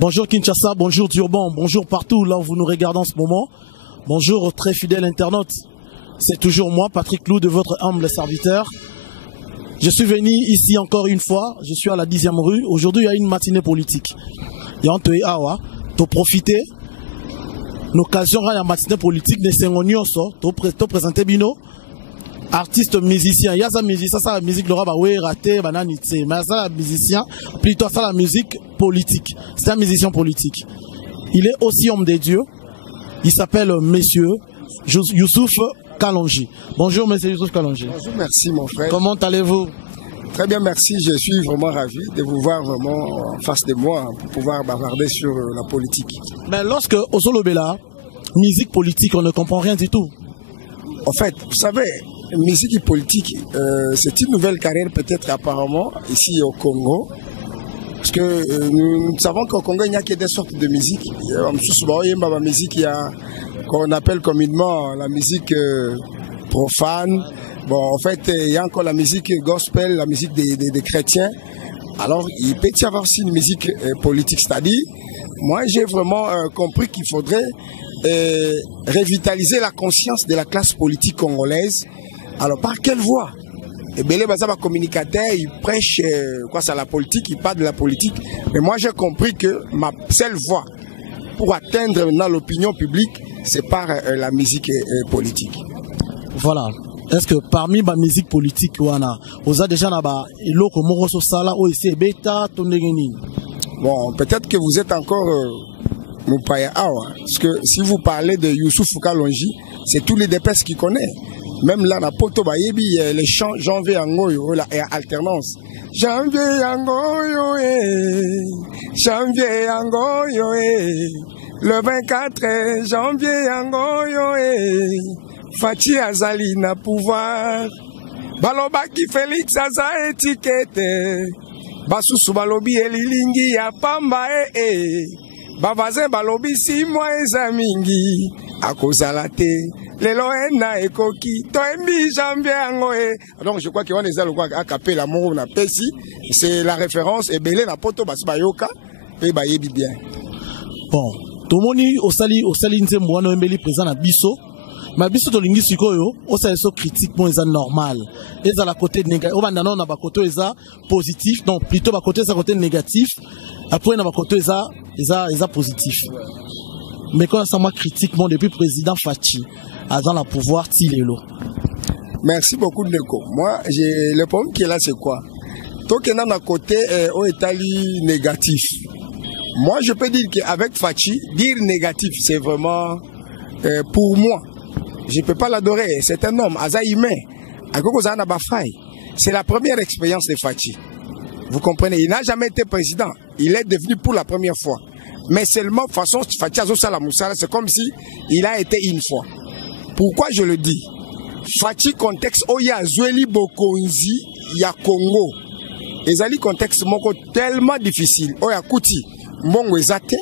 Bonjour Kinshasa, bonjour Durban, bonjour partout là où vous nous regardez en ce moment. Bonjour aux très fidèles internautes. C'est toujours moi, Patrick Lou, de votre humble serviteur. Je suis venu ici encore une fois, je suis à la 10e rue. Aujourd'hui, il y a une matinée politique. Il y a un peu awa, pour profiter. L'occasion de la matinée politique, de Sengonioso, pour présenter Bino. Artiste musicien, il y a ça musicien, ça la musique Laura Baoué raté bananité, mais ça la musicien plutôt ça la musique politique. C'est un musicien politique. Il est aussi homme de Dieu. Il s'appelle Monsieur Youssouf Kalonji. Bonjour Monsieur Youssouf Kalonji. Bonjour, merci mon frère. Comment allez-vous? Très bien, merci. Je suis vraiment ravi de vous voir vraiment en face de moi pour pouvoir bavarder sur la politique. Mais lorsque au Solobela, musique politique, on ne comprend rien du tout. En fait, vous savez, musique et politique, c'est une nouvelle carrière peut-être apparemment ici au Congo. Parce que nous savons qu'au Congo, il n'y a que des sortes de musique. Il y a une musique qu'on appelle communément la musique profane. Bon, en fait, il y a encore la musique gospel, la musique des chrétiens. Alors, il peut y avoir aussi une musique politique. C'est-à-dire, moi, j'ai vraiment compris qu'il faudrait revitaliser la conscience de la classe politique congolaise. Alors, par quelle voie? Et Belé Bazaba communicateur, il prêche quoi ça, la politique, il parle de la politique. Mais moi, j'ai compris que ma seule voie pour atteindre maintenant l'opinion publique, c'est par la musique politique. Voilà. Est-ce que parmi ma musique politique, vous avez déjà bon, peut-être que vous êtes encore Moupaya Awa. Parce que si vous parlez de Youssouf Kalonji, c'est tous les DPS qui connaissent. Même là, na Poto Bayebi, les chants janvier Angoyo, la alternance. Janvier Angoyo, janvier Angoyo, le 24 janvier Angoyo, Fachi Azali na pouvoir. Balobaki Félix Aza étiquette. Basusu Balobi Elilingi ya Pamba Bavaze Balobi si moi ezamingi. Akozalate. Lelo ena ekoki toembi janvier angoe. Donc je crois qu'on est à capé l'amour na pesi, c'est la référence et belé na poto basibayoka et bayebi bien. Bon, tomoni osali nzembo wana embeli présent na biso. Ma biso to lingi sikoyo, osali so critique bon eza normal. Eza la côté négatif, o banda non na ba côté eza positif, donc plutôt ba côté ça côté négatif. Après na ba côté eza positif. Mais quand ça m'a critique bon depuis président Fachi dans le pouvoir Tilelo. Merci beaucoup Neko. Moi, le problème qui est là, c'est quoi? Tant qu'il y a un côté au Italie négatif. Moi, je peux dire qu'avec Fachi, dire négatif, c'est vraiment pour moi. Je ne peux pas l'adorer. C'est un homme, Azaïmé. C'est la première expérience de Fachi. Vous comprenez? Il n'a jamais été président. Il est devenu pour la première fois. Mais seulement façon Fachi Azosala Moussala, c'est comme si il a été une fois. Pourquoi je le dis? Fachi contexte oya Zweli Bokonzi ya Congo. Ezali contexte moko tellement difficile. Oya Kuti mbongo ezate.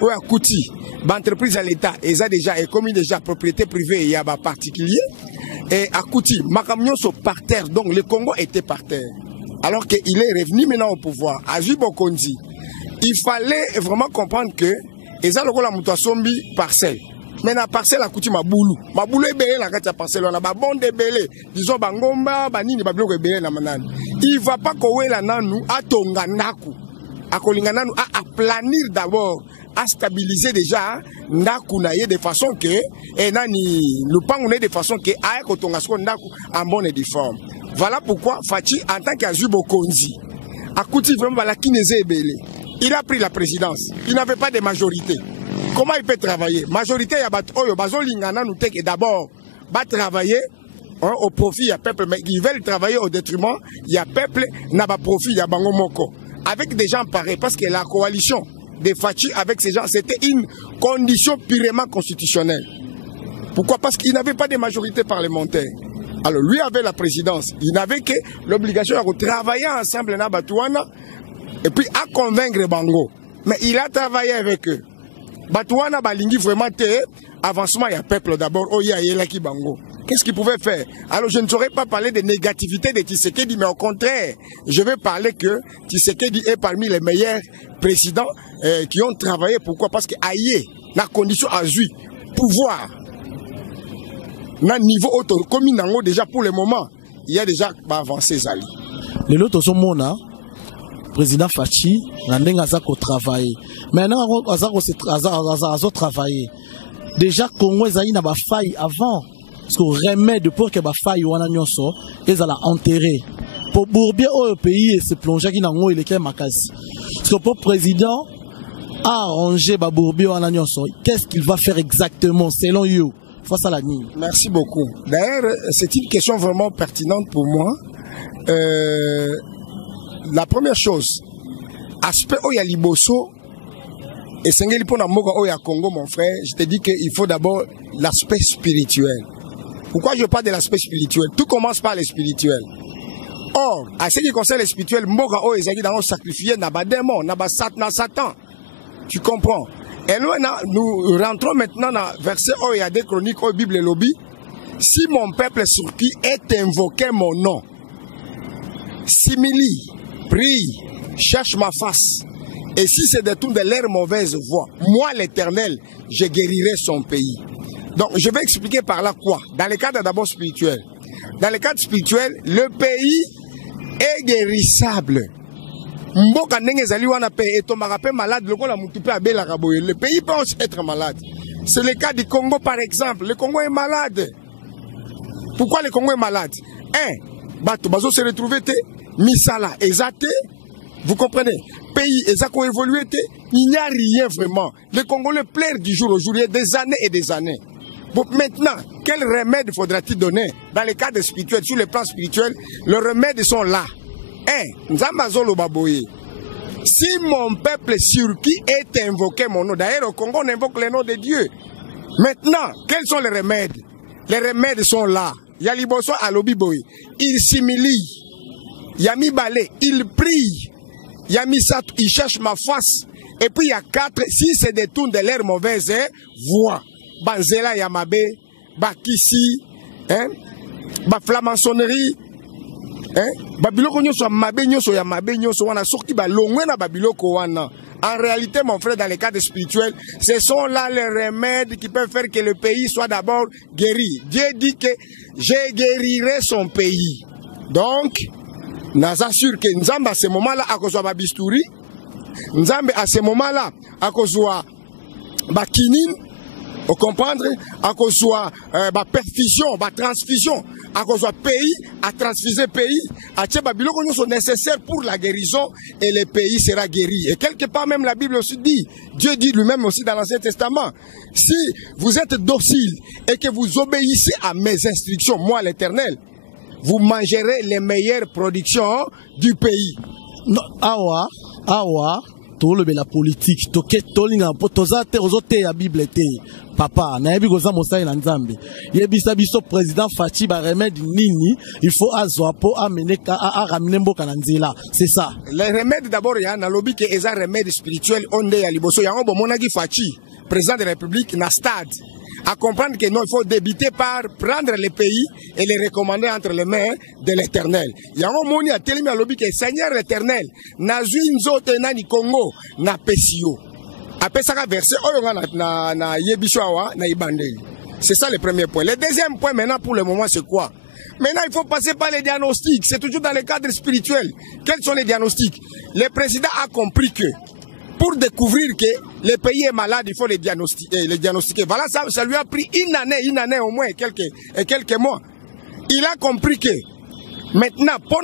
Oya Kuti l'entreprise à l'État eza déjà et comme déjà propriété privée il y a ba particulier et à Kuti makamnyo so par terre, donc le Congo était par terre. Alors qu'il est revenu maintenant au pouvoir. À Zweli Bokonzi, il fallait vraiment comprendre que eza lokola muto asombi parcelle. Mais la parcelle a coûté ma boulou. Ma boulou est belé la carte parcelle. On a ba bon de belé. Disons bangomba, banini bablo est belé la manane. Il va pas kowe la nanou à tonganaku. À kolingananou à planir d'abord, à stabiliser déjà naku naye de façon que et nani le pan on est de façon que à kotongasko naku en bonne et forme. Voilà pourquoi Fachi en tant qu'Azubo Konzi a coûté vraiment la kineze belé. Il a pris la présidence. Il n'avait pas de majorité. Comment il peut travailler? Majorité, il y a Oyo, Bazolingana nous que d'abord, va travailler au profit, il y a peuple, mais ils veulent travailler au détriment, il y a peuple, n'a pas profit, il y a Bango Moko. Avec des gens pareils, parce que la coalition de Fachi avec ces gens, c'était une condition purement constitutionnelle. Pourquoi? Parce qu'il n'avait pas de majorité parlementaire. Alors lui avait la présidence, il n'avait que l'obligation de travailler ensemble, et puis à convaincre Bango. Mais il a travaillé avec eux. Batouana balingi vraiment avancement il y a peuple d'abord oh ya yelaki bango Qu'est-ce qu'il pouvait faire? Alors je ne saurais pas parler de négativité de Tshisekedi, mais au contraire, je vais parler que Tshisekedi est parmi les meilleurs présidents qui ont travaillé. Pourquoi? Parce que aïe, la condition à jouir, pouvoir, na niveau auto, comme déjà pour le moment, il y a déjà avancé Zali. Les autres sont mona. Président Fachi, Nandenga Zako travailler. Maintenant, Azako travailler. Déjà, Congo Zaï n'a pas failli avant. Parce que remède pour que ba faille wana nyonso, ils allaient enterrer. Pour Bourbia au pays et se plonger qui n'a pas eu makasi. Parce que pour le président a arrangé ba Bourbia wana nyonso, qu'est-ce qu'il va faire exactement selon you? Face à la ligne. Merci beaucoup. D'ailleurs, c'est une question vraiment pertinente pour moi. La première chose, aspect Oya Liboso et Sengeli Pona Moga Oya Congo, mon frère, je te dis qu'il faut d'abord l'aspect spirituel. Pourquoi je parle de l'aspect spirituel? Tout commence par le spirituel. Or, à ce qui concerne le spirituel, Moga Oya Zagi dans sacrifié n'a pas démon, n'a pas Satan. Tu comprends? Et nous rentrons maintenant dans verset Oya des Chroniques au Bible et Lobby. Si mon peuple sur qui est invoqué mon nom, simili, prie, cherche ma face. Et si c'est détourne de leur mauvaise voie, moi l'Éternel, je guérirai son pays. Donc je vais expliquer par là quoi. Dans le cadre d'abord spirituel. Dans le cadre spirituel, le pays est guérissable. Le pays peut aussi être malade. C'est le cas du Congo par exemple. Le Congo est malade. Pourquoi le Congo est malade? Bazo se retrouver Misala, Ezate, vous comprenez? Pays, Ezako évolué, il n'y a rien vraiment. Le Congolais plaire du jour au jour, il y a des années et des années. Bon, maintenant, quel remède faudra-t-il donner? Dans le cadre spirituel, sur le plan spirituel, les remèdes sont là. Nzambazolo Baboye. Si mon peuple sur qui est invoqué mon nom, d'ailleurs au Congo on invoque le nom de Dieu. Maintenant, quels sont les remèdes? Les remèdes sont là. Yaliboso Alobiboy. Il similie. Yami Balé, il prie. Yami Sat, il cherche ma face. Et puis il y a 4, si se détourne de l'air mauvaise voix. Banzela Yamabe, Bakisi, Flamançonnerie, Babiloko nyoso Yamabe nyoso Yamabe nyoso wana sorti ba longwe na Babiloko wana. En réalité, mon frère, dans les cadres spirituels, ce sont là les remèdes qui peuvent faire que le pays soit d'abord guéri. Dieu dit que je guérirai son pays. Donc, nous assure que Nzambe à ce moment-là, à cause de Babistouri, Nzambe à ce moment-là, à cause de Bakinin, vous comprenez, à cause de perfusion, transfusion, à cause de pays, à transfuser pays, à Tchébabilo, nous sont nécessaires pour la guérison et le pays sera guéri. Et quelque part même la Bible aussi dit, Dieu dit lui-même aussi dans l'Ancien Testament, si vous êtes docile et que vous obéissez à mes instructions, moi l'Éternel, vous mangerez les meilleures productions du pays. Non, awa, tout le la politique, toke tolinga potoza te ozote ya Bible te. Papa, na yebi goza mosai na Nzambe. Yebisa biso président Fachi ba remède nini, il faut azwa po amener a ramener mboka na nzela. C'est ça. Les remèdes d'abord ya na lobi que eza remède spirituel onde ya liboso ya ngo monaki Fachi, président de la République na stade. À comprendre que non, il faut débuter par prendre les pays et les recommander entre les mains de l'Éternel. Il y a un moment où il y a lobby que Seigneur l'Éternel, na zuinzote na ni Congo, na pesio. Après ça, verset, na yebishwawa, na ibandeli. C'est ça le premier point. Le deuxième point maintenant pour le moment, c'est quoi? Maintenant, il faut passer par les diagnostics. C'est toujours dans le cadre spirituel. Quels sont les diagnostics? Le président a compris que pour découvrir que le pays est malade, il faut les diagnostiquer. Voilà, ça lui a pris une année au moins, quelques mois. Il a compris que maintenant, pour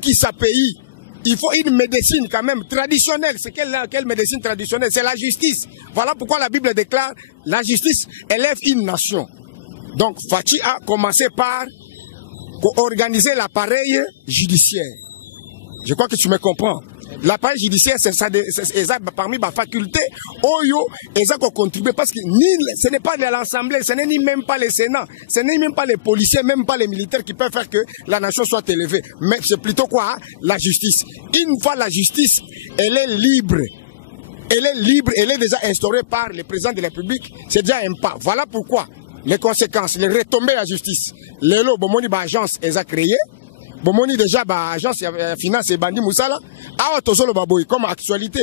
qui sa pays, il faut une médecine quand même traditionnelle. C'est quelle médecine traditionnelle? C'est la justice. Voilà pourquoi la Bible déclare la justice élève une nation. Donc Fachi a commencé par organiser l'appareil judiciaire. Je crois que tu me comprends. L'appareil judiciaire, c'est parmi ma faculté, Oyo, et ça qu'on contribue, parce que ce n'est pas de l'Assemblée, ce n'est ni même pas le Sénat, ce n'est même pas les policiers, même pas les militaires qui peuvent faire que la nation soit élevée. Mais c'est plutôt quoi? La justice. Une fois la justice, elle est libre. Elle est libre, elle est déjà instaurée par le président de la République. C'est déjà un pas. Voilà pourquoi les conséquences, les retombées à la justice. Les lots, bomoni ba agence eza créé. Bomoni déjà ba agence finance et bandi musala. Awa tozolo baboy comme actualité.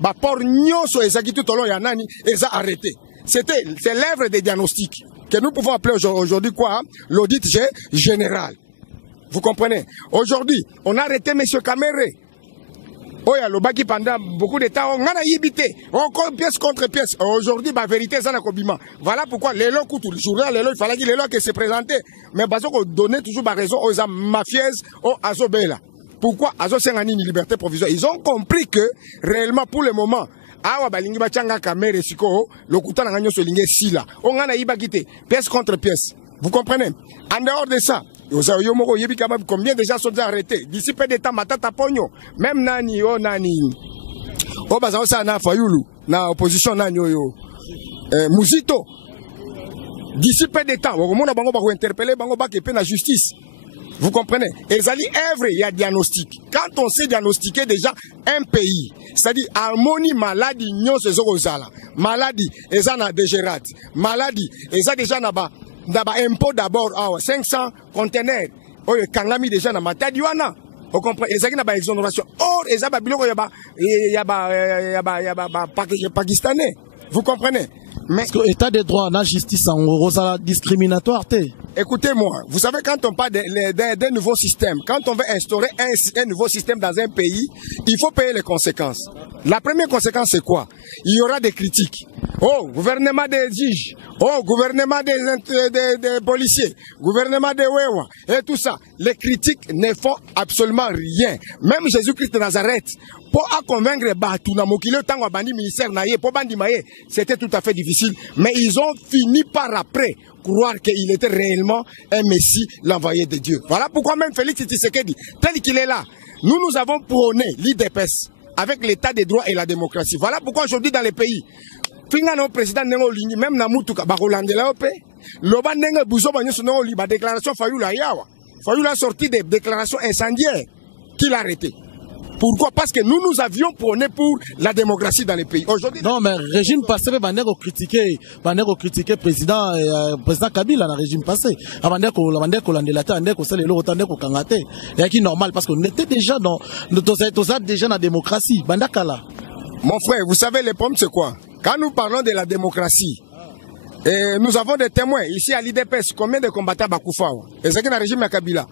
Ba por nyonso ezaki tout au long ya nani eza arrêté. C'est l'œuvre des diagnostics que nous pouvons appeler aujourd'hui quoi? L'audit général. Vous comprenez? Aujourd'hui, on a arrêté M. Kamere. Oh, il y a le baki pendant beaucoup de temps, on a yibité, encore pièce contre pièce. Aujourd'hui, la vérité, c'est un kobima. Voilà pourquoi les lois coûtent le jour, il fallait que les lois qui se présentaient. Mais parce qu'on donnait toujours la raison aux mafieuses, aux azobela. Pourquoi Azo Sengani une liberté provisoire? Ils ont compris que, réellement, pour le moment, awa balingi bachanga Kamere siko, le couteau n'a gagné ce lingé sila. On a yibakité, pièce contre pièce. Vous comprenez? En dehors de ça, combien de gens sont arrêtés? D'ici peu de temps, matata pogno. Même nani, oh nani. Oh, bazao sa na Fayulu, na opposition nani yo. Muzito. D'ici peu de temps, on va bango interpeller, bango ba kepe na justice. Vous comprenez? Et ça dit œuvre, il y a diagnostic. Quand on sait diagnostiquer déjà un pays, c'est-à-dire harmonie maladie, nyon se zala. Maladie, et ça na dégérate. Maladie, et ça déjà na ba. D'abord impôt d'abord 500 conteneurs oh kangami déjà na matadi wana on comprend ezaki na ba exonération or ezaba biloko ya ba pakistanais vous comprenez mais parce que état de droit na justice en rosala discriminatoire té. Écoutez-moi, vous savez quand on parle d'un nouveau système, quand on veut instaurer un nouveau système dans un pays, il faut payer les conséquences. La première conséquence c'est quoi? Il y aura des critiques. Oh, gouvernement des juges, oh, gouvernement des policiers, gouvernement des Wewa, et tout ça. Les critiques ne font absolument rien. Même Jésus-Christ de Nazareth, pour convaincre Batuna Mokile, tant que bandi ministère naïe, pour bandi maïe, c'était tout à fait difficile. Mais ils ont fini par après croire qu'il était réellement un Messie, l'envoyé de Dieu. Voilà pourquoi même Félix Tshisekedi, tel qu'il est là, nous avons prôné l'IDPS avec l'état des droits et la démocratie. Voilà pourquoi aujourd'hui dans les pays, le président même Namoutuka, la déclaration Fayula a sorti des déclarations incendiaires qu'il a arrêtées. Pourquoi? Parce que nous avions prôné pour la démocratie dans les pays. Aujourd'hui. Non, mais le régime passé, bandeko critiqué président Kabila dans le régime passé. Bandeko landelata, bandeko c'est le bandeko kangate. Et qui normal parce qu'on était déjà dans la démocratie. Bandakala. Mon frère, vous savez le problème c'est quoi? Quand nous parlons de la démocratie, nous avons des témoins ici à l'IDPS. Combien de combattants Bakoufa? Et c'est que le régime Kabila.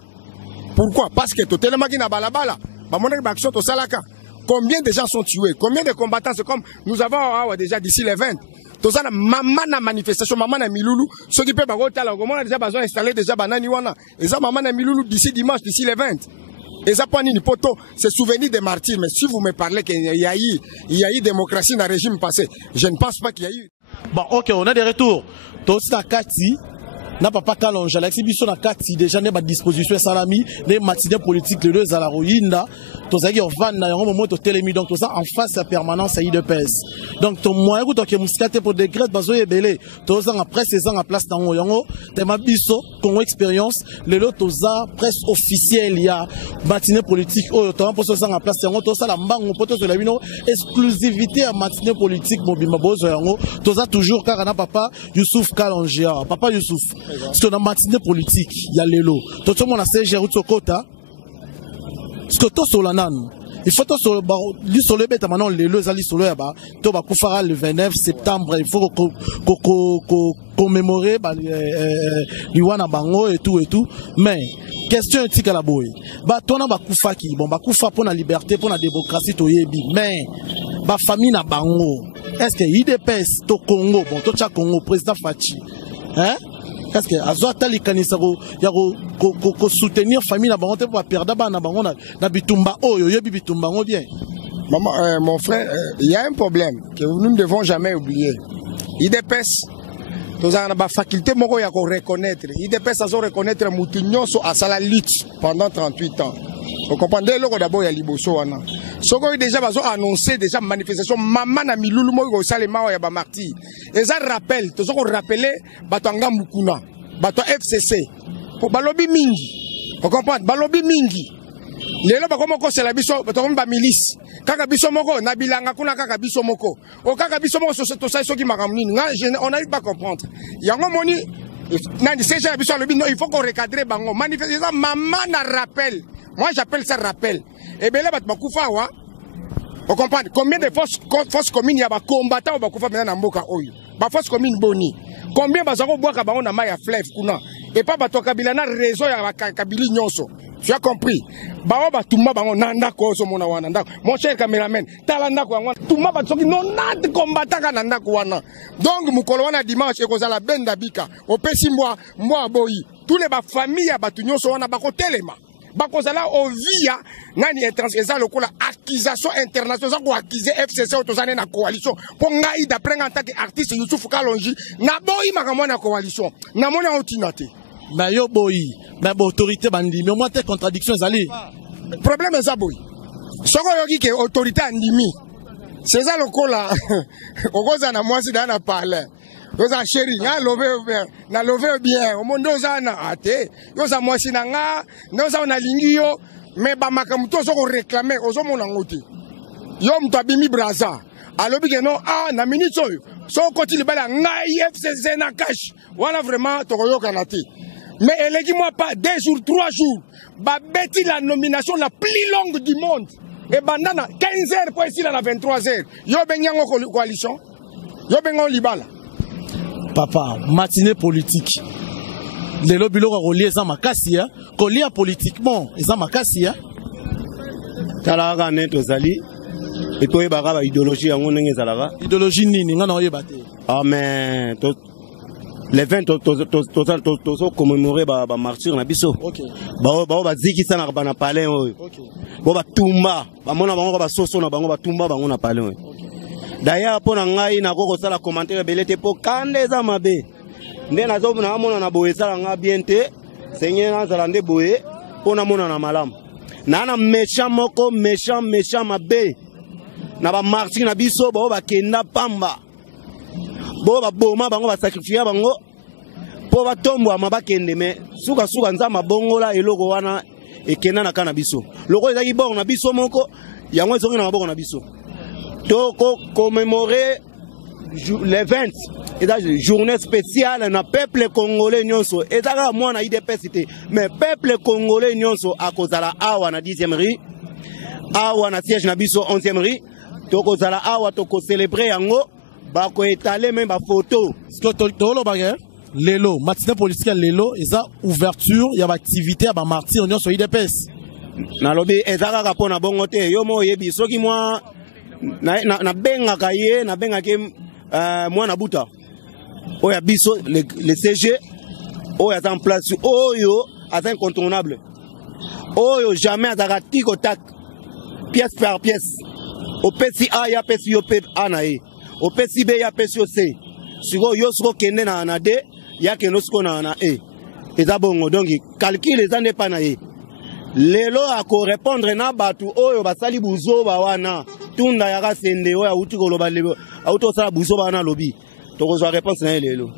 Pourquoi? Parce que tout tellement qui n'a balabala. Combien de gens sont tués? Combien de combattants? C'est comme nous avons déjà d'ici les 20. Tout ça, maman na manifestation, maman na miloulou. Ceux qui peuvent avoir déjà besoin d'installer déjà banani wana. Et ça, maman na miloulou d'ici dimanche, d'ici les 20. Et ça, pas ni poto, c'est souvenir des martyrs. Mais si vous me parlez qu'il y a eu démocratie dans le régime passé, je ne pense pas qu'il y a eu. Bon, ok, on a des retours. Tosta Kati. Na papa Kalonge, Alexis Bisson na kati déjà ne ba disposition salami, les matinées politiques les deux à la royinda, tozaki on va na moment to télémi donc tout ça en face à permanence à IDPS. Donc ton moyen que to muskate pour décret bazo ebelé, to ça après 16 ans en place dans yango, te ma biso Congo expérience, les lot toza presse officielle il y a matinées politique oh to pour ça en place yango to ça la mbango poto sur la bino exclusivité à matinées politique mobimba bozo yango, toza toujours car na papa Youssouf Kalonge, papa Youssouf. Parce que dans la matinée politique, il y a les lots. Tout le monde a fait gérer ce quota. Parce que tout sur la nan. Il faut tout sur le bête maintenant les lots aller sur le bas. Tout va couper le 29 septembre. Il faut commémorer l'Iwana Bango et tout et tout. Mais question éthique à la boue. Bah toi na ba kufa qui bon ba kufa pour la liberté pour la démocratie to yebi. Mais ba famille na Bango. Est-ce que IDPS to Congo bon to cha Congo président Fachi. Hein? Est-ce que Azoa Tali Kanisa ko soutenir famille na bango te pour perdre na bango na bitumba oyo yebi bitumba ngo bien. Maman, mon frère, il y a un problème que nous ne devons jamais oublier. IDPS tous a ba faculté moko ya ko reconnaître. IDPS azo reconnaître mutinyoso à la lutte pendant 38 ans. Vous comprenez le d'abord ya liboso wana. Soko déjà bazo annoncé déjà manifestation maman na milulu mo ko salema ya ba martyr. Et ça rappelle, tous on rappeler batanga mukuna, bato FCC. Pour balobi mingi. Vous comprenez balobi mingi. Lelo ba komoko c'est la biso bato ba milice. Kaka biso moko na bilanga kuna kaka biso moko. O kaka biso moko so ça soki makamuni. On n'arrive pas à comprendre. Yango moni Nani ces gens il faut qu'on recadre bango. Manifestement maman na rappel. Moi j'appelle ça rappel. Et bien là bat bakufa wa. Vous comprenez combien de forces communes il y a ba combattants ba kufa maintenant na mboka oyo. Ba force commune boni. Combien bazako boaka bango na mai ya fleuve kuna. Et pas bato kabila na réseau ya ba kabili nyonso. Tu as compris? Bao ba tumba bango nanda ko so mona wana ndako. Mon cher cameraman, tala ndako wana tumba ba soki non nande combattant na ndako wana. Donc mukolo wana dimanche ekozala benda bika. Opesi mwa boyi. Tous les ba famille ya batu nyonso wana bako telema. Bakozala ovia nani intransgresa lokola accusation internationale ko accuser FCC otozane na coalition. Pour ngai d'après en tant qu'artiste Youssouf Kalonji na boyi makamwa na coalition. Na mona otinate. Mais yo boy, mais autorité bandi, mais moi tes contradictions allez. Problème est ça boy. Soko yoki ke autorité andimi. C'est ça le kola. Okoza na moi si dana parler. Yoza chéri, na love bien. O mondo za na ate. Yoza moi si na nga, noza na lingi yo, mais ba makamuto soko réclamer ozo mona ngoti. Yo mtabimi braza. Alobi ke non na minute oyo. Soko ti libala ngai FCC na cash. Voilà vraiment toko kanate. Mais éléguez-moi pas 2 jours, 3 jours. Babeti la nomination la plus longue du monde. Et bandana 15 heures pour ici là 23 heures. Yo benyango coalition. Yo bengo libala. Papa, matinée politique. Les lobbies l'ont relié ça makasi hein. Relié politiquement, ça makasi hein. Talaga neto zali. Et toi il bagaba idéologie en ngenge zalaga. Idéologie nini ngana oyebate. Ah mais les 20 to commémorer ba martyr na biso. OK. Ba ziki sana ba na palais oyo. OK. Ba tumba, ba mona bango ba soso na bango ba tumba bango na palais oyo. D'ailleurs pona ngai na koko sala commentaire belete po kande za mabe. Nde nazo na mona na boye sala nga bien te. Seigneur na zala nde boye pona mona na malamu. Na méchant moko méchant mabe. Na ba martyr na biso ba kenda pamba. Bo ba boma bango ba sacrifier bango po ba tombo amaba kende me suka nzama bongola eloko wana ekena na kana biso loko ezaki bon na biso moko yango ezongi na maboko na biso to commémorer les 20 et journée spéciale na peuple congolais nyonso ezaka mwana IDPS mais peuple congolais nyonso akozala awa na 10e rue awa na siège na biso 11e rue to kozala awa to ko célébrer yango bako étaler même ba photo ce que tolo bagay lelo matinée politique lelo eza ouverture ya ba activité ya ba martyr on so IDPS na lobi ezaka ka pona bongo te yo mo yebi soki moi na benga kaye na benga ke moi na buta oya biso le CG oya en place oyo asa incontournable oyo jamais azaka tiko tak pièce par pièce au PCA ya PCO anae au PCB ya PCOC siko yo siko kende na D ya keno siko na E eza bongo donc calcul eza ne pa na ye lelo ako répondre na batu oyo basali buzo ba wana tunda ya kasende oya uti koloba lelo auto sala buzo ba wana lobi tokozwa réponse na lelo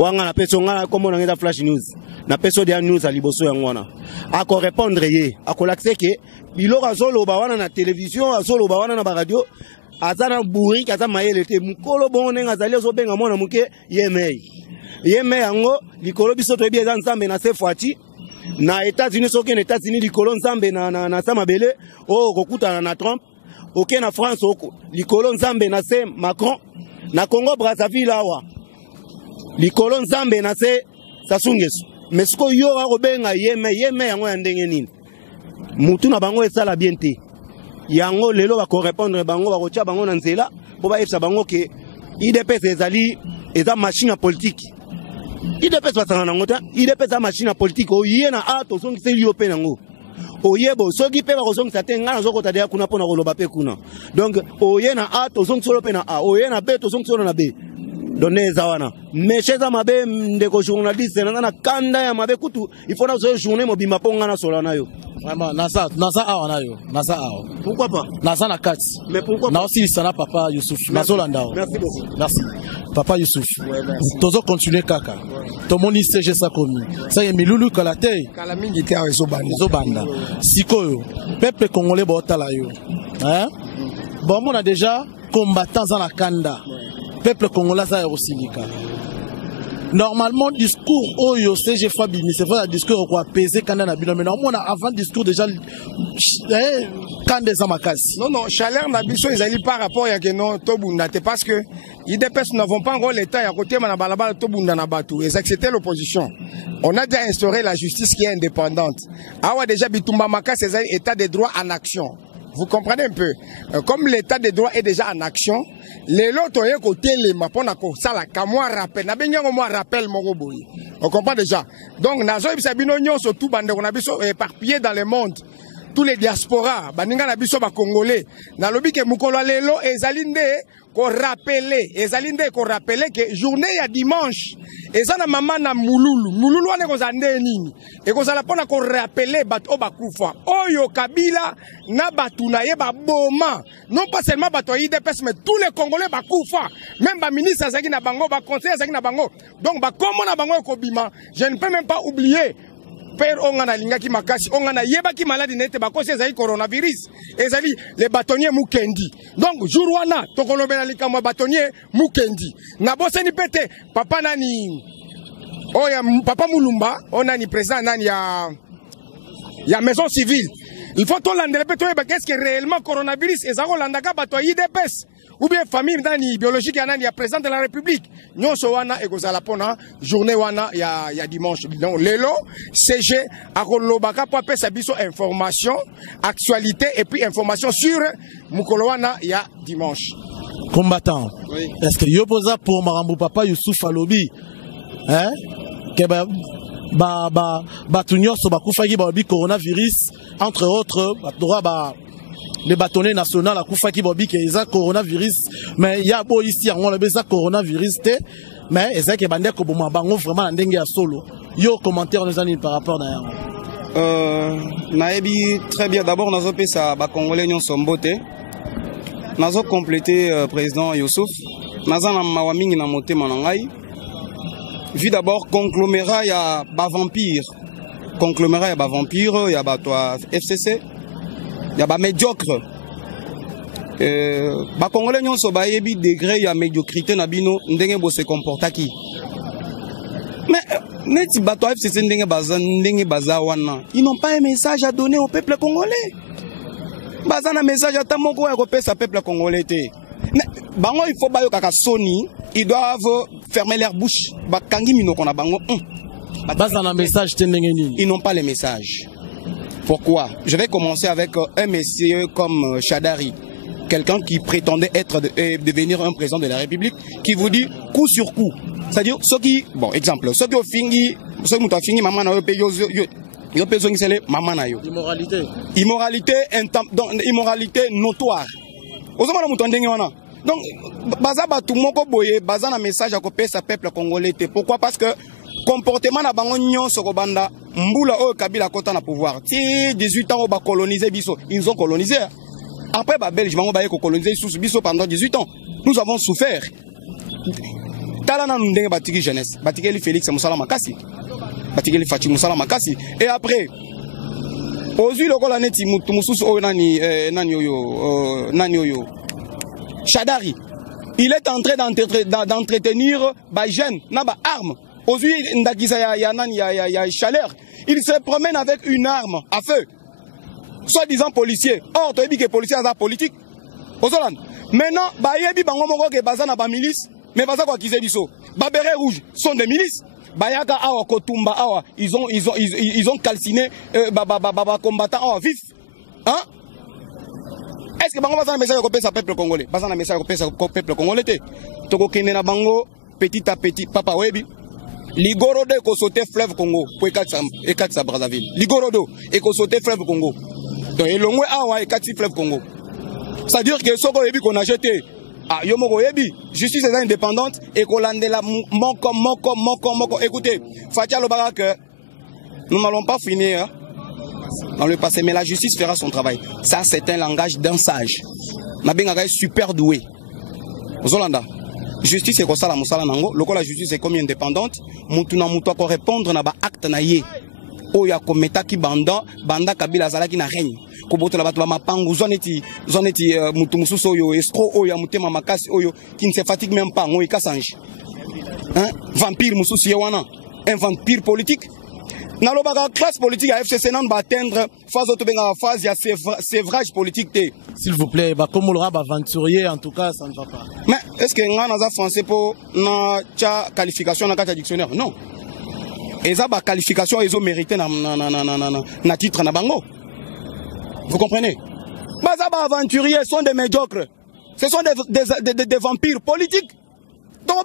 wanga na peso ngana comme on ngeza flash news na peso dia news ali boso yango wana ako répondre ye ako l'accès ke biloko azoloba wana na télévision azoloba wana na ba radio azana buri kaza mayele te mukolo bonne ngazali zo benga mona muke yemei yango likolo biso to bieza nzambe na sefwati na États-Unis soki na États-Unis likolo nzambe na samabele o kokutana na Trump oke na France oko likolo nzambe na se Macron na Congo Brazzaville awa likolo nzambe na se Sassou Nguesso mais siko yo ako benga yemei yango ya ndenge nini mutu na bango esala bien te yango lelo ba ko répondre bango ba ko tia bango na nzela po ba efsa bango ke IDPS ezali eza machine politique IDPS basanga nango ta IDPS eza machine politique oye na ato songi se liyo pe nango oyebo soki pe ba ko songi te ngana zoko ta dia kuna pona ko loba pe kuna donc oye na ato songi solo pe na a oye na B to songi solo na B donner zawana mecheza mabe ndeko journaliste na kanda ya mabe kutu il faut na zo journée mobimba ponga na sola nayo vraiment nasa awa nayo nasa awa pourquoi pas nasa na kati mais pourquoi na aussi sana papa Youssouf nazolanda merci beaucoup merci papa Youssouf tozo continuer kaka to moni CG ça commune ça y milulu kalate kala mingi te awa ezobanda sikoyo peuple congolais botala yo hein bon on a déjà combattants dans la kanda peuple congolais ça erosilika normalement discours oyo CG Fabini c'est vrai le discours quoi peser quand on a bien mais normalement avant discours déjà quand des amakasi non chaleur na biso ezali par rapport ya que non tobunda te parce que IDPS nous n'avons pas encore l'état à côté na balabala tobunda na batu et c'était l'opposition. On a déjà instauré la justice qui est indépendante. Awa déjà bitumba makasi c'est état de droit en action. Vous comprenez un peu. Comme l'état de droit est déjà en action, les lots ont côté les mapona ko sala ka moi rappel na benyango moi rappel moko boyi. On comprend déjà. Donc nazo bisabino nyonso tout bande on a biso éparpillé dans le monde. Tous les diasporas, baninga na biso ba congolais. Na lobi ke mukolo lelo ezalinde ko rappeler, ezalinde ko rappeler que journée ya dimanche ezana mama na mululu wane ko zande nini. Et ko zala pona ko rappeler bato bakufa. Oyo Kabila na batu na ye ba boma. Non pas seulement bato IDPS mais tous les Congolais bakufa. Même ba ministre azaki na bango, ba conseiller azaki na bango. Donc ba komo na bango ko bima. Je ne peux même pas oublier père ongana lingaki makasi ongana yebaki maladi nete bakosi ezali coronavirus ezali les bâtonniers Mukendi. Donc jour wana tokolobela likamwa bâtonnier Mukendi na boseni pete papa nani oya papa Mulumba onani président nani ya maison civile. Il faut tout l'andele pete qu'est-ce que réellement coronavirus ezako landaka bato IDPS ou bien famille nani biologique ya nani ya président de la République. Nyonso wana ekozala pona journée wana ya dimanche. Donc lelo CG akolobaka po pesa biso information, actualité et puis information sur mukolo wana ya dimanche. Combattant. Oui. Est-ce que yopoza pour Marambo Papa Youssouf Alobi hein que batunyo so bakufaki ba coronavirus entre autres droit les bâtonnets nationaux à Koufaki Bobi qui est coronavirus mais il y a beau ici on a besoin coronavirus mais est-ce que bande ko boma bango vraiment ndenge ya solo yo commentaire nous en par rapport à naebi très bien d'abord nazo pesa ba congolais nyon sombote nazo compléter président Youssouf nazana mawa mingi na motema na ngai vu d'abord conglomérat ya ba vampire ya ba toi FCC ya ba médiocre ba congolais nyonso ba yebi degré ya médiocrité na bino ndenge bo se comportaki mais neti ba to FCC ndenge baza wana ils n'ont pas un message à donner au peuple congolais baza na message ata moko ya kopesa peuple congolais te bango il faut bayo kaka soni ils doivent fermer leur bouche ba kangi minoko na bango baza na message te ndenge nini ils n'ont pas les messages. Pourquoi? Je vais commencer avec un monsieur comme Chadari, quelqu'un qui prétendait devenir un président de la République, qui vous dit coup sur coup. C'est-à-dire, ceux qui, bon, exemple, ceux qui ont fini, maman na yo, maman na yo. Immoralité. Immoralité notoire. Donc, baza batu moko boye, baza na message à copier sa peuple congolais. Pourquoi? Parce que comportement na bango nyonso ko banda mbula o Kabila kota na pouvoir ti 18 ans ba coloniser biso ils ont colonisé après ba belge bango ba ko coloniser sous biso pendant 18 ans nous avons souffert talana ndenge batiki jeunesse batiki Félix Moussala Makasi batiki Fatou Moussala Makasi et après ozui lokola neti mutu mususu o nani oyo Chadari il est en train d'entretenir ba jeunes na ba armes. Aujourd'hui, il y a chaleur. Il se promène avec une arme à feu. Soi-disant policier. Or, tu as dit que les policiers sont politiques. Maintenant, il y a des milices. Mais les bérets rouges sont des milices. Ils ont calciné les combattants vifs. Hein? Est-ce que vous avez un message au peuple congolais? Vous avez un message au peuple congolais? Petit à petit, Papa Webi. Ligorodo est sauté fleuve Congo pour Ekatsa Brazzaville. Ligorodo est sauté fleuve Congo. Donc il y a Ekatsi fleuve Congo. C'est-à-dire que ce qu'on a jeté à Yomoro Yebi, justice est indépendante et qu'on l'a moko. Écoutez, Fatia Lobara que nous n'allons pas finir dans le passé, mais la justice fera son travail. Ça, c'est un langage d'un sage. Nabenga est super doué. Zolanda. Justice est comme ça la musala nango. La justice est comme indépendante. Mutuna mutu ko répondre na ba acte na ye. Oya kometa ki banda Kabila zala ki na règne. Ko boto la bato ba mapangu zoneti mutu mususo yo escro oya mutema makasi oyo qui ne se fatigue même pas ngoy kasange. un vampire mususi wana, un vampire politique. Dans la classe politique à FCC, on va atteindre phase de sévrage politique. S'il vous plaît, comme on l'aura aventurier, en tout cas, ça ne va pas. Mais est-ce que on a français pour la qualification dans le dictionnaire? Non. Ils ont la qualification, ils ont mérité na titre na bango. Vous comprenez? Les aventuriers sont des médiocres. Ce sont des vampires politiques. Donc,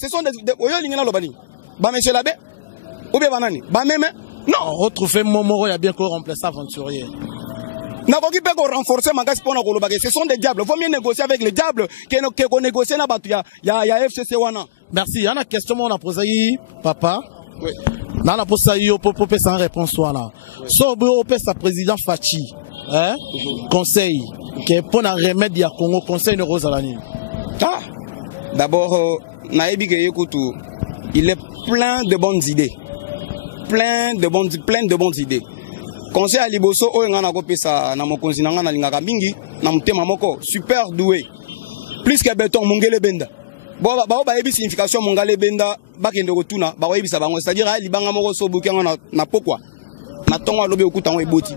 ce sont des monsieur l'abbé. Ou bien banani. Non. On retrouve Momoro, il y a bien qu'on remplace aventurier. Renforcer ce sont des diables. Il faut mieux négocier avec les diables qu'on négocie avec la FCC. Merci. Il y a une question on a posée, papa. Oui. On a posé sans réponse. Si on peut sa président Fachi, conseil, qui est pour remettre à Congo, conseil de Rosalani. D'abord, il est plein de bonnes idées. Plein de bonnes idées. Conseil à Liboso, super doué. Plus que béton, Mongele Benda. Signification Mongale Benda, c'est-à-dire Libanga Moro Sobuki na pourquoi. Na tonga lobe okutango eboti.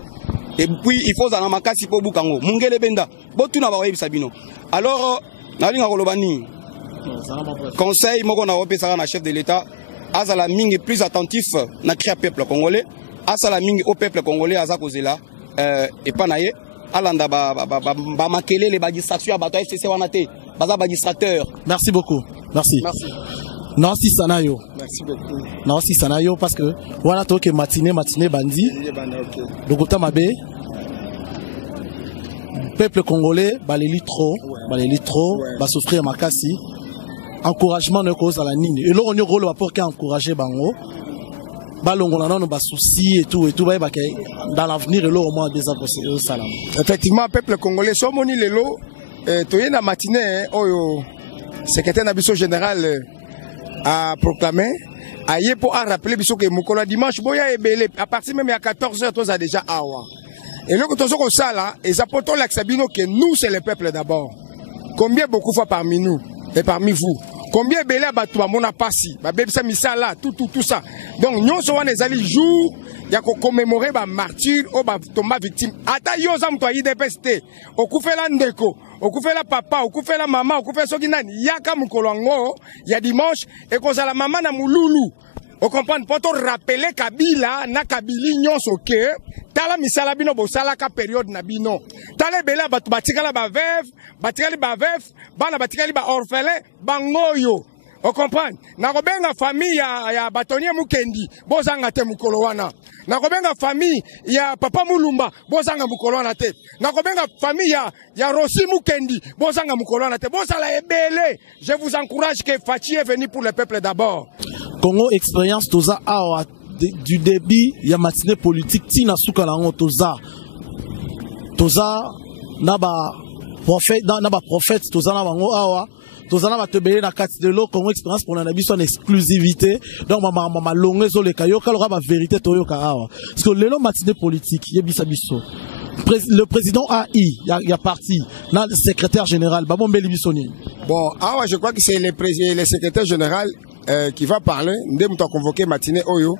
Et puis il faut en makasi po bukango. Mongele Benda, botuna ba sabino. Alors, nalinga kolobani. Conseil moko na opesa na chef de l'État. Azala mingi plus attentif na créer peuple congolais. Azala mingi au peuple congolais azakozela et pas naie. Alanda ba makele les ba distraction ba FCC wanate. Baza ba distracteur. Merci beaucoup. Merci. Non si sanayo. Merci beaucoup. Non si sanayo parce que voilà toi que matinée bandi. Donc mabe. Peuple congolais baleli trop, va souffrir makasi. Encouragement ne cause à la ligne. Et là on y rôle pour encourager bango. Balongo na no ba souci et tout dans l'avenir et là au moins des au salam. Effectivement peuple congolais somoni lelo toyena matinée oyo secrétaire nabiso général a proclamé aye pour rappeler biso que mokolo dimanche boya ebele à partir même à 14h tous a déjà awa. Et là quand on ça là et ça poto l'axabino que nous c'est le peuple d'abord. Combien beaucoup fois parmi nous et parmi vous. Combien belé batou mona passi, ba bebisa misala, tout ça. Donc nous sommes les alliés jour ya ko commémorer ba martyr ou ba tomba victime. Ata yo za mto IDPST, okufela ndeko, okufela papa, okufela maman, okufela soki nani, yaka mukolo ngo ya dimanche et kozala maman na mululu. On comprend pas to rappeler Kabila na Kabili nyonso ke tala misala bino bosala ka période na bino. Tala bela batu batikala ba veuve, bana batikali ba orphelin bangoyo. On comprend. Na kobenga famille ya Batonie Mukendi, bozanga te mukolo wana. Na kobenga famille ya Papa Mulumba, bozanga mukolo wana te. Na kobenga famille ya Rossi Mukendi, bozanga mukolo wana te. Bozala ebele. Je vous encourage que Fachi est venu pour le peuple d'abord. Congo expérience toza awa du début ya matinée politique tina suka lango toza naba prophète toza na bango awa toza na batebele na kati de lo Congo expérience pour na biso en exclusivité donc mama longue zo le kayo kalora ba vérité toyoka awa parce que lelo matinée politique yebisa biso le président AI y a parti na le secrétaire général babombeli bisoni. Bon awa je crois que c'est le secrétaire général qui va parler, nous avons convoqué matinée Oyo.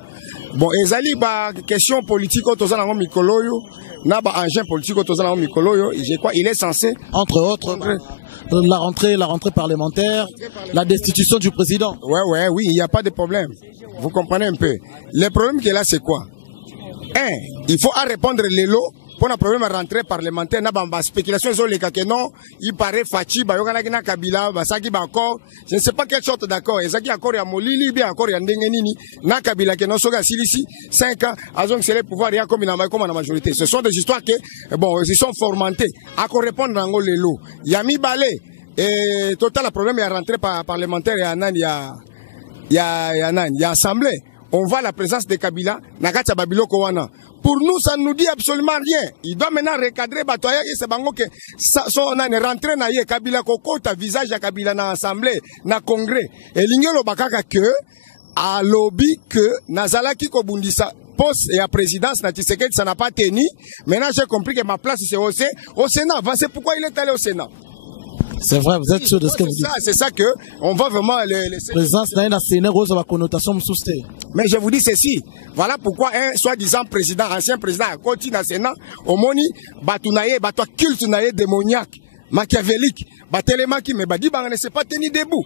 Bon, ezali ba question politique au toza nango mikoloyo, na ba engin politique au toza nango mikoloyo, je crois il est censé entre autres la rentrée parlementaire, la destitution du président. Oui, il n'y a pas de problème. Vous comprenez un peu. Le problème qui est là c'est quoi? Il faut répondre les lots. Pour un problème à rentrer parlementaire, na bamba spéculation sur les que non, il paraît Fachi, bayokana kina Kabila, basaki ba encore, je ne sais pas quelle sorte d'accord, ezaki encore ya molili, bien encore ya ndengenini, na Kabila que non soga silisi 5 ans, azong c'est le pouvoir ya comme la majorité. Ce sont des histoires que bon, ils sont formantés. À répondre dans les lots. Yami balé et total le problème est à rentrer parlementaire et anan ya assemblée. On voit la présence de Kabila, Nakacha Babilo Kowana. Pour nous, ça ne nous dit absolument rien. Il doit maintenant recadrer Batoya et c'est bango que son rentré na ye Kabila Koko, ta visage à Kabila na assemblée, na congrès. Et l'ignolo bakaka que, à lobby que, Nazalaki Kobundisa, poste et à présidence, na Tshisekedi, ça n'a pas tenu. Maintenant, j'ai compris que ma place c'est au Sénat. C'est pourquoi il est allé au Sénat. C'est vrai, vous êtes sûr de ce que vous dites. C'est ça que on va vraiment présence d'un Sénat rose à connotation sous-sté. Mais je vous dis ceci, voilà pourquoi un soi-disant président, ancien président, continue à Sénat, au moni, batunaye, batwa cultunaye démoniaque, machiavélique, batelemaki, mais badi bangane, c'est pas tenu debout.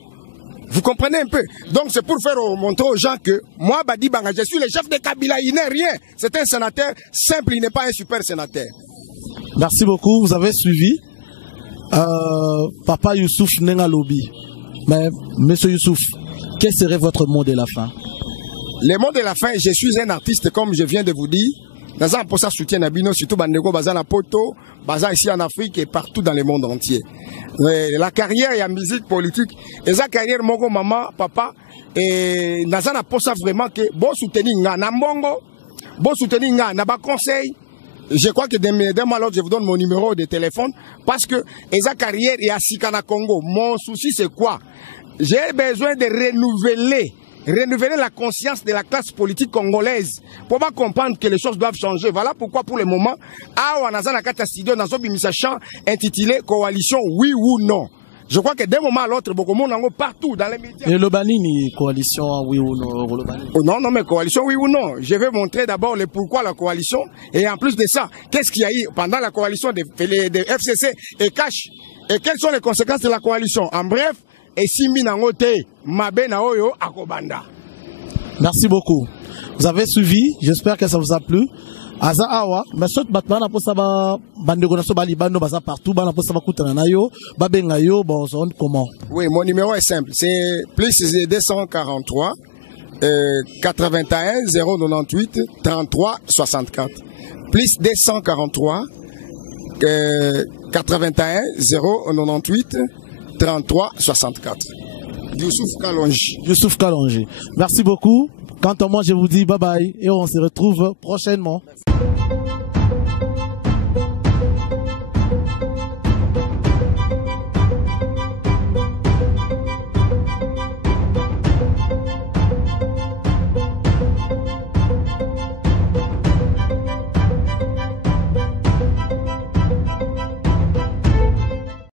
Vous comprenez un peu? Donc c'est pour faire montrer aux gens que moi, Badi Banga, je suis le chef de Kabila, il n'est rien. C'est un sénateur simple, il n'est pas un super sénateur. Merci beaucoup, vous avez suivi Papa Youssouf Nengalobi. Mais Monsieur Youssouf, quel serait votre mot de la fin? Le mot de la fin, je suis un artiste comme je viens de vous dire. Dans un poste soutien Nabino, surtout Bandego, Bazan à Poto, Bazan ici en Afrique et partout dans le monde entier. La carrière et la musique politique, et la carrière, mon maman, papa, et dans un poste vraiment que bon soutenir na mbongo, bon soutenir na ba conseil. Je crois que dès moi l'autre, je vous donne mon numéro de téléphone parce que la carrière est à Sikana Congo. Mon souci c'est quoi? J'ai besoin de renouveler la conscience de la classe politique congolaise pour pas comprendre que les choses doivent changer. Voilà pourquoi pour le moment, on a un studio dans un chant intitulé Coalition oui ou non. Je crois que d'un moment à l'autre, beaucoup de monde partout dans les médias. Et le Banini, coalition oui ou non? Oh non, mais coalition oui ou non. Je vais montrer d'abord le pourquoi la coalition. Et en plus de ça, qu'est-ce qu'il y a eu pendant la coalition de FCC et Cash? Et quelles sont les conséquences de la coalition? En bref, et Simbi Nangote, Mabe Naoyo, Akobanda. Merci beaucoup. Vous avez suivi, j'espère que ça vous a plu. Aza awa, mais soit batman pour ça ba bandego na so bali bando baza partout, bana pour ça ba kutana na yo, ba benga yo, bon on comment? Oui, mon numéro est simple, c'est plus 243 81 098 33 64. Plus 243 81 098 33 64. Youssouf Kalonji. Youssouf Kalonji. Merci beaucoup. Quant à moi, je vous dis bye bye et on se retrouve prochainement. Merci.